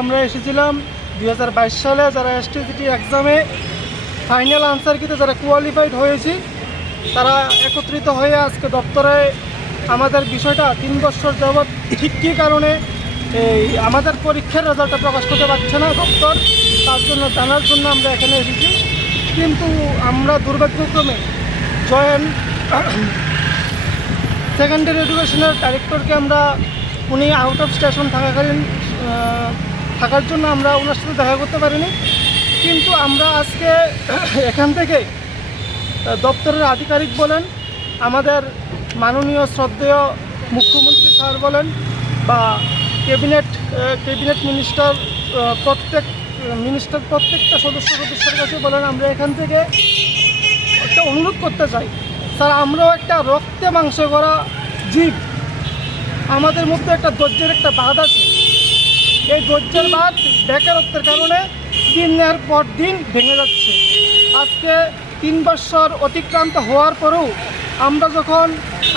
আমরা এসেছিলাম 2022 সালে যারা এসটিজিটি এক্সামে ফাইনাল আনসার কিতে যারা কোয়ালিফাইড হয়েছি তারা একত্রিত হয়ে আজকে দপ্তরে আমাদের বিষয়টা 3 বছর যাবৎ ঠিক কী কারণে এই আমাদের পরীক্ষার রেজাল্টটা প্রকাশ করতে পারছে না দপ্তর, তার জন্য জানার জন্য আমরা এখানে এসেছি। কিন্তু আমরা দুর্ভাগ্যক্রমে জয়েন্ট সেকেন্ডারি এডুকেশনের ডাইরেক্টরকে আমরা উনি আউট অফ স্টেশন থাকাকালীন থাকার জন্য আমরা ওনার সাথে দেখা করতে পারিনি। কিন্তু আমরা আজকে এখান থেকে দপ্তরের আধিকারিক বলেন, আমাদের মাননীয় শ্রদ্ধেয় মুখ্যমন্ত্রী স্যার বলেন বা ক্যাবিনেট প্রত্যেকটা সদস্যের কাছে বলেন, আমরা এখান থেকে একটা অনুরোধ করতে চাই স্যার, আমরাও একটা রক্তে মাংসে করা জীব, আমাদের মধ্যে একটা ধৈর্যের একটা বাঁধ আছে। এই ধৈর্যের বাঁধ বেকারত্বের কারণে দিনের পর দিন ভেঙে যাচ্ছে। আজকে 3 বছর অতিক্রান্ত হওয়ার পরেও আমরা যখন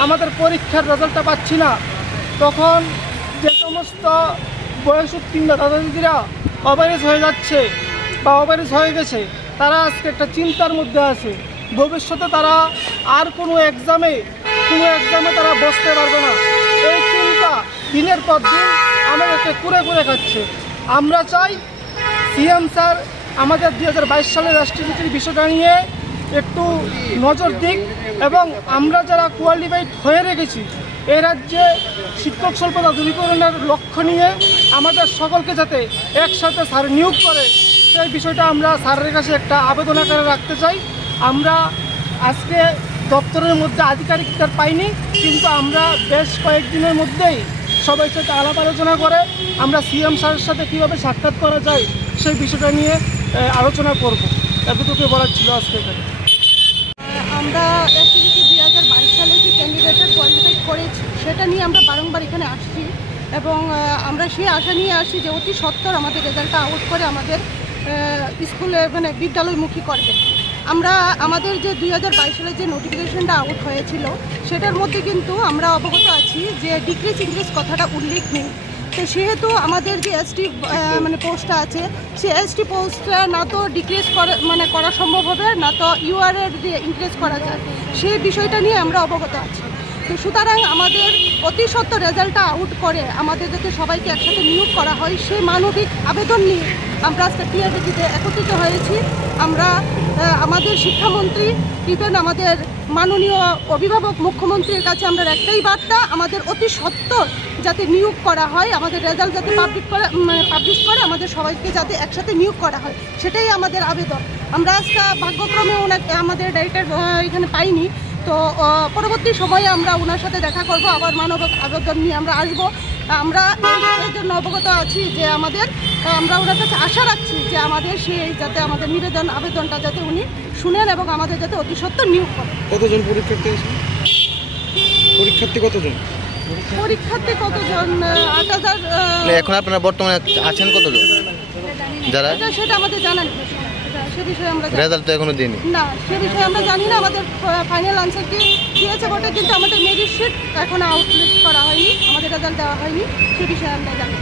আমাদের পরীক্ষার রেজাল্টটা পাচ্ছি না, তখন যে সমস্ত বয়সোত্তীর্ণ দাদা দিদিরা অভারেজ হয়ে যাচ্ছে বা অভারেজ হয়ে গেছে, তারা আজকে একটা চিন্তার মধ্যে আছে। ভবিষ্যতে তারা আর কোনো এক্সামে তারা বসতে পারবে না। এই চিন্তা দিনের পর দিন আমাদেরকে কুরে খাচ্ছে। আমরা চাই সিএম স্যার আমাদের 2022 সালের এসটিজিটির বিষয়টা নিয়ে একটু নজর দিক এবং আমরা যারা কোয়ালিফাইড হয়ে রেখেছি এই রাজ্যে শিক্ষক স্বল্পতা দূরীকরণের লক্ষ্য নিয়ে আমাদের সকলকে যাতে একসাথে স্যার নিয়োগ করে, সেই বিষয়টা আমরা স্যারের কাছে একটা আবেদন আকারে রাখতে চাই। আমরা আজকে দপ্তরের মধ্যে আধিকারিকদের পাইনি, কিন্তু আমরা বেশ কয়েকদিনের মধ্যেই সবাই সাথে আলাপ আলোচনা করে আমরা সিএম স্যারের সাথে কীভাবে সাক্ষাৎ করা যায় সেই বিষয়টা নিয়ে আলোচনা করব। এতটুকু বলার ছিল আজকে এখানে। আমরা এসটিজিটি 2022 সালে যে ক্যান্ডিডেটের কোয়ালিফাই করেছি সেটা নিয়ে আমরা বারংবার এখানে আসছি এবং আমরা সেই আশা নিয়ে আসি যে অতি সত্বর আমাদের রেজাল্টটা আউট করে আমাদের স্কুলে মানে বিদ্যালয়মুখী করবে। আমরা আমাদের যে 2022 সালে যে নোটিফিকেশনটা আউট হয়েছিল সেটার মধ্যে কিন্তু আমরা অবগত আছি যে ডিক্রিজ ইনক্রিজ কথাটা উল্লেখ নেই। তো সেহেতু আমাদের যে এসটি মানে পোস্টটা আছে সেই এসটি পোস্টটা না তো ডিক্রিজ করা সম্ভব হবে, না তো ইউআরের যে ইনক্রিজ করা যায়, সেই বিষয়টা নিয়ে আমরা অবগত আছি। তো সুতরাং আমাদের অতি সত্বর রেজাল্টটা আউট করে আমাদের যাতে সবাইকে একসাথে নিয়োগ করা হয় সেই মানবিক আবেদন নিয়ে আমরা আজকে টিআরবিটিতে একত্রিত হয়েছি। আমরা আমাদের শিক্ষামন্ত্রী ইভেন আমাদের মাননীয় অভিভাবক মুখ্যমন্ত্রীর কাছে আমরা একটাই বার্তা, আমাদের অতি সত্বর যাতে নিয়োগ করা হয়, আমাদের রেজাল্ট যাতে পাবলিশ করে আমাদের সবাইকে যাতে একসাথে নিয়োগ করা হয়, সেটাই আমাদের আবেদন। আমরা আজকে ভাগ্যক্রমে আমাদের ডাইরেক্টর এখানে পাইনি, তো পরবর্তী সময়ে আমরা ওনার সাথে দেখা করব, আবার মানবিক আবেদন নিয়ে আমরা আসব। আমরা এই জন্য অবগত আছি যে আমরা ওনার কাছে আশা রাখছি যে আমাদের সেই যাতে আমাদের নিবেদন আবেদনটা যাতে উনি শুনেন এবং আমাদের যাতে অতি সত্বর নিয়োগ করেন। কতজন পরীক্ষার্থী কতজন? পরীক্ষার্থী কতজন? 8000। এখন আপনারা বর্তমানে আছেন কতজন যারা? সেটা আমাদের জানা নেই, সে বিষয়ে আমরা রেজাল্ট তো এখনো দিইনি না, সে বিষয়ে আমরা জানি না। আমাদের ফাইনাল আনসার কি দিয়েছে বটে, কিন্তু আমাদের মেরিট শিট এখনো আউটলিস্ট করা হয়নি, আমাদের রেজাল্ট দেওয়া হয়নি, সে বিষয়ে আমরা জানি।